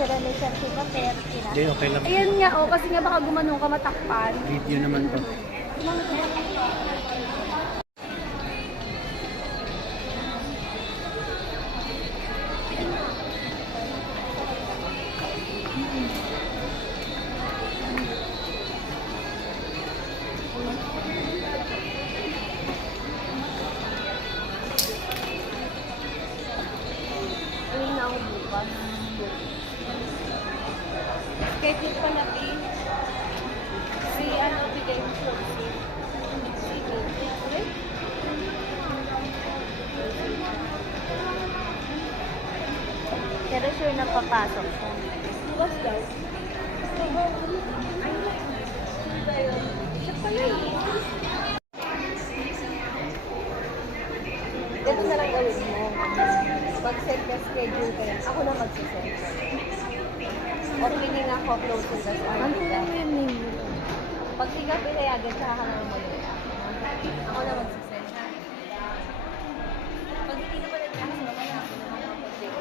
sila ni Sir Chico, pero sila. Hindi, okay lang. Ayan nga, oh, kasi nga baka gumanong ka matakpan. Video naman po. Uwi na ako bukas. Schedule pa na, eh. Si ano, bigay mo closing. Si okay? Pero sure na papasok siya. Bukas daw. Siya pala eh. Ito na lang gawin mo. Mag-set ka schedule ka yan. Ako na mag-set. Opening ako, closing ka sa ano ka. Pag di ka pinayagan, saka ka naman mag-set. Ako na mag-set. Pag hindi na pala niya, ako na mag-set.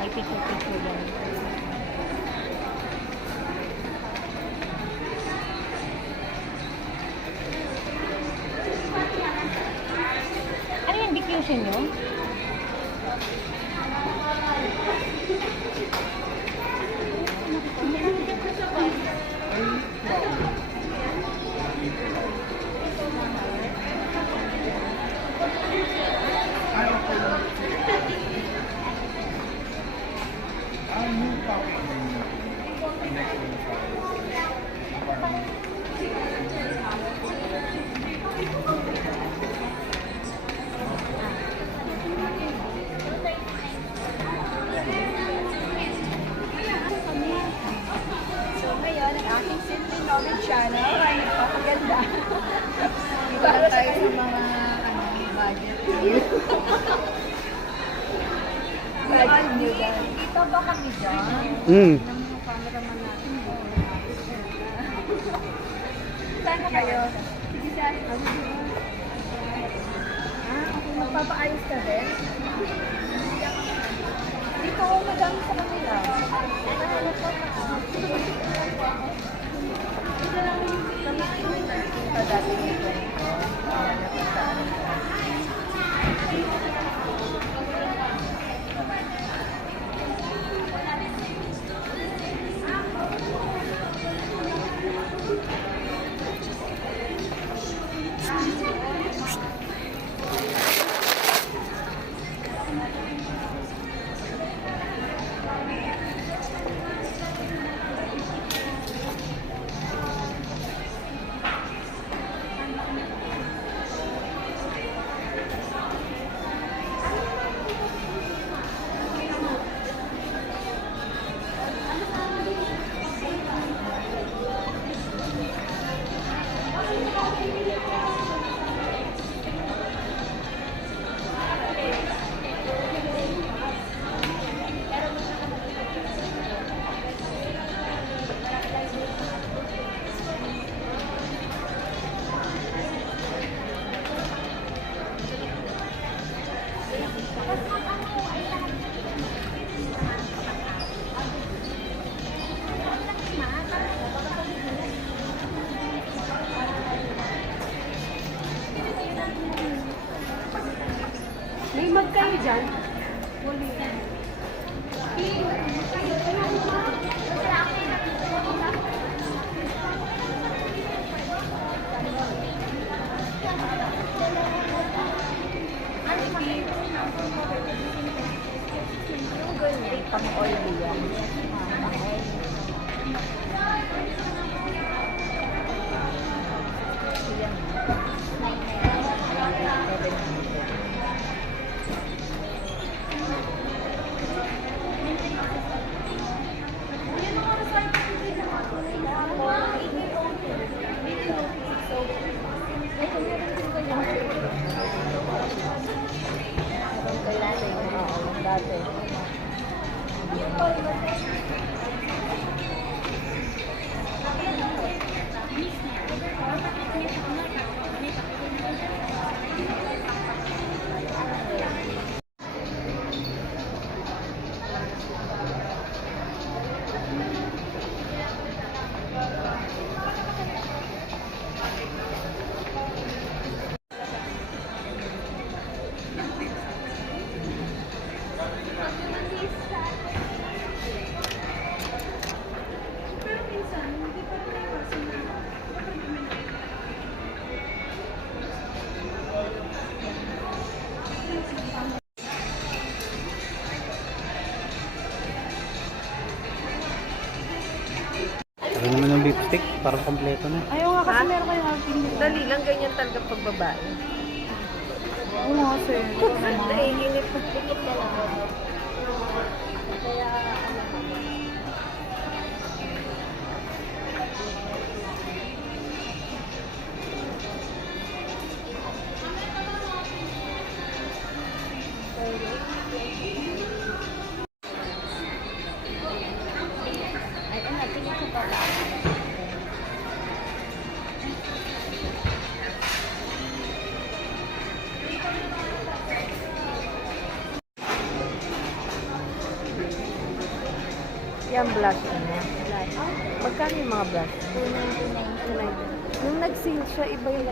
May picture-picture yan. Ano yung diffusion nyo? Aking Simple Knowledge Channel ay nagpapaganda. Para tayo sa mga budget. Budget nyo dyan. Dito ba kami dyan? Alam mo, cameraman natin. Saan na kayo? Hindi sa akin. Magpapaayos ka din? Dito ako madami sa kanila. Nahanap ko na. Ito lang yung kami dati nito. May mag kayo dyan? Pang-oily yan. Okay. dati. Ano naman yung beef stick? Parang kompleto na. Ayaw nga kasi Ha? meron kayong outing nila. Dali lang, ganyan talaga pag babae. Oo nga kasi. Naiinip pa. Dikit ka lang. Kaya, ay, ano, tingin ko pa ba? Yan, blush na. Magkano yung mga blush? 299. Nung nag-sale siya, iba yung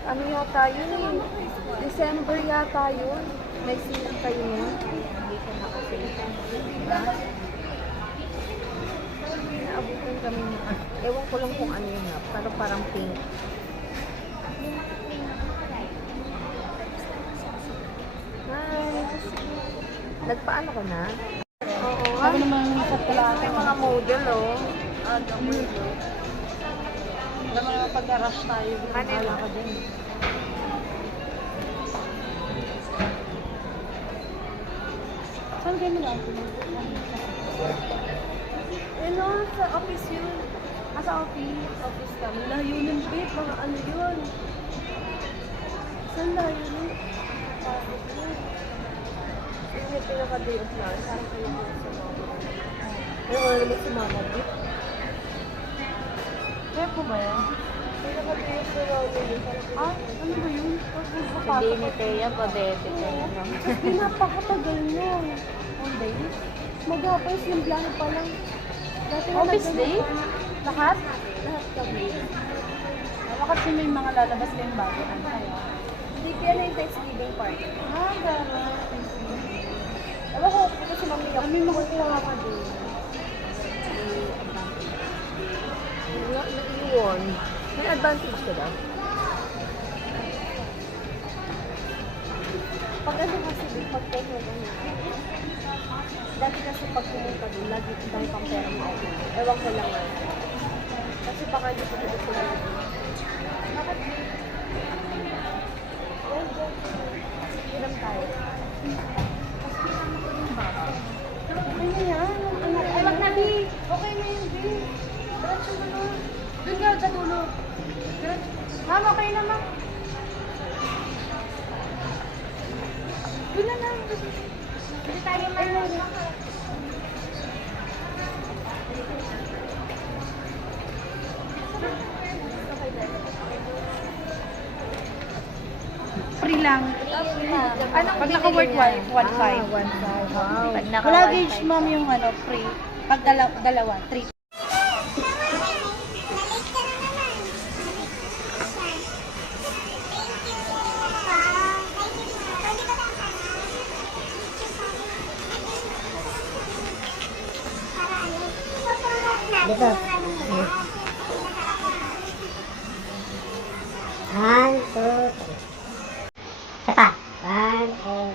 ano yata yun eh. December yata yun. May sale kayo nun. Hindi ko nakasale. Naabutan kami ng ewan ko lang kung ano yun nga. Pero parang pink. Hi! Nagpaano ko na? Oo. Ako naman sa talata. May mga model, oh. Alam mo naman pag-rush tayo. Ano yun? Wala ka dyan. Saan kayo mag-outing? Ano? Sa office yun. Sa office. Office kami. Layo ng babe. Mga ano yun. Saan layo nun? Yung may pinaka-day off na. Parang kayo mo sa mama. Pero wala naman si mama, babe. Kaya po ba yan? Pinaka-day off na namin yun. Ah, ano ba yun? Hindi ni Thea pa, bebe. Tapos pinapakatagal nun. One day? Mag-apos yung plano pa lang. Dati na Office nagganyan day? pa. Lahat? Lahat kami. Ano kasi may mga lalabas kayong bago. Ano kaya? Hindi kaya na yung Thanksgiving party. Ah, gara. Ewan ko, ito si Mami Ano may makukuha ka doon? Naiiwan. May advantage ka daw. Pag ano kasi din, pag techno ganyan. Dati kasi pag pumunta doon, lagi dahil pang pera mo ako. Ewan ko lang nga. Kasi baka hindi ko dito sila doon. Bakit? Well, hiram tayo. Okay na yan. Ay, wag na, B! Okay na yun, B! Diretso mo na. Doon nga sa dulo. Ma'am, okay na ma'am. Doon na lang. Hindi tayo ma'am. Free lang. Anong Pag naka-work 1.5. 1.5. Wow. Pag luggage ma'am yung ano, free. Pag dalawa, 3. Dito. One, two, three. Isa pa. One, two,